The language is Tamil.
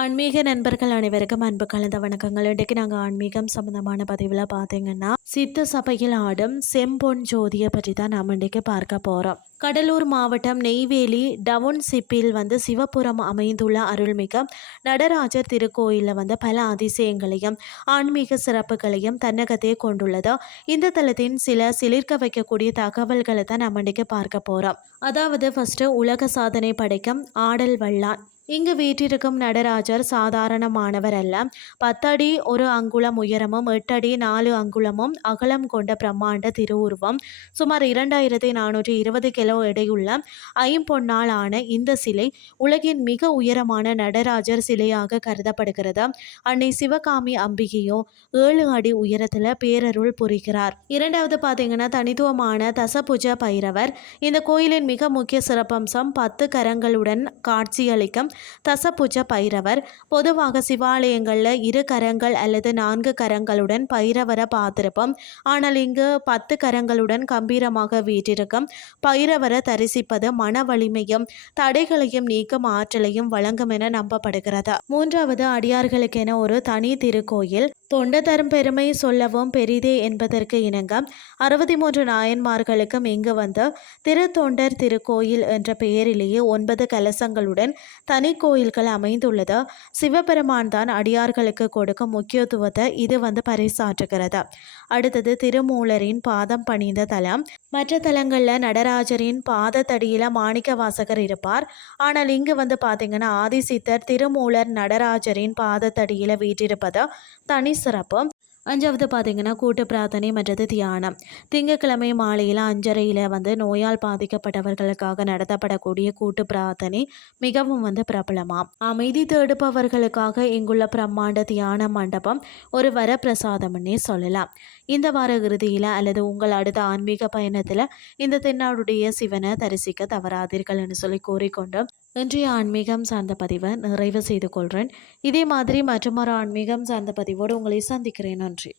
ஆன்மீக நண்பர்கள் அனைவருக்கும் அன்பு கலந்த வணக்கங்கள். இன்றைக்கு நாங்கள் ஆன்மீகம் சம்பந்தமான பதிவில் பார்த்தீங்கன்னா சித்த சபையில் ஆடும் செம்பொன் ஜோதியை பற்றி தான் நாம் இன்றைக்கு பார்க்க போகிறோம். கடலூர் மாவட்டம் நெய்வேலி டவுன்ஷிப்பில் சிவபுரம் அமைந்துள்ள அருள்மிக நடராஜர் திருக்கோயிலில் பல அதிசயங்களையும் ஆன்மீக சிறப்புகளையும் தன்னகத்தே கொண்டுள்ளது. இந்த தலத்தின் சில சிலிர்க்க வைக்கக்கூடிய தகவல்களை தான் நம்ம இன்றைக்கு பார்க்க போகிறோம். அதாவது ஃபஸ்ட்டு உலக சாதனை படைக்கும் ஆடல் வல்லான். இங்கு வீற்றிருக்கும் நடராஜர் சாதாரணமானவர் அல்ல. 10 அடி 1 அங்குலம் உயரமும் 8 அடி 4 அங்குலமும் அகலம் கொண்ட பிரம்மாண்ட திருவுருவம். சுமார் 2420 கிலோ எடையுள்ள ஐம்பொன்னால் ஆன இந்த சிலை உலகின் மிக உயரமான நடராஜர் சிலையாக கருதப்படுகிறது. அன்னை சிவகாமி அம்பிகையோ 7 அடி உயரத்தில் பேரருள் புரிகிறார். இரண்டாவது பார்த்தீங்கன்னா தனித்துவமான தசபுஜ பைரவர். இந்த கோயிலின் மிக முக்கிய சிறப்பம்சம் 10 கரங்களுடன் காட்சியளிக்கும் தசபுஜ பைரவர். பொதுவாக சிவாலயங்களில் 2 கரங்கள் அல்லது 4 கரங்களுடன் பைரவரை பார்த்திருப்போம். ஆனால் இங்கு 10 கரங்களுடன் கம்பீரமாக வீற்றிருக்கும் பைரவரை தரிசிப்பது மன வலிமையும் தடைகளையும் நீக்கும் ஆற்றலையும் வழங்கும் என நம்பப்படுகிறது. மூன்றாவது அடியார்களுக்கென ஒரு தனி திருக்கோயில். தொண்ட தரும் பெருமை சொல்லவும் பெரிதே என்பதற்கு இணங்க 63 நாயன்மார்களுக்கும் இங்கு திருத்தொண்டர் திருக்கோயில் என்ற பெயரிலேயே 9 கலசங்களுடன் தனி கோயில்கள் அமைந்துள்ளது. சிவபெருமான் தான் அடியார்களுக்கு கொடுக்கும் முக்கியத்துவத்தை இது பறைசாற்றுகிறது. அடுத்தது திருமூலரின் பாதம் பணிந்த தலம். மற்ற தலங்களில் நடராஜரின் பாதத்தடியில் மாணிக்க வாசகர் இருப்பார். ஆனால் இங்கு பார்த்தீங்கன்னா ஆதிசித்தர் திருமூலர் நடராஜரின் பாதத்தடியில் வீற்றிருப்பது தனி சிறப்பு. அஞ்சாவது பார்த்தீங்கன்னா கூட்டு பிரார்த்தனை மற்றது தியானம். திங்கட்கிழமை மாலையில் 5:30 நோயால் பாதிக்கப்பட்டவர்களுக்காக நடத்தப்படக்கூடிய கூட்டு பிரார்த்தனை மிகவும் பிரபலமாம். அமைதி தேடுபவர்களுக்காக இங்குள்ள பிரம்மாண்ட தியான மண்டபம் ஒரு வரப்பிரசாதம்னே சொல்லலாம். இந்த வார இறுதியில் அல்லது உங்கள் அடுத்த ஆன்மீக பயணத்தில் இந்த தென்னாடுடைய சிவனை தரிசிக்க தவறாதீர்கள்னு சொல்லி கூறிக்கொண்டு இன்றைய ஆன்மீகம் சார்ந்த பதிவை நிறைவு செய்து கொள்கிறேன். இதே மாதிரி மற்றொரு ஆன்மீகம் சார்ந்த பதிவோடு உங்களை சந்திக்கிறேன். நன்றி.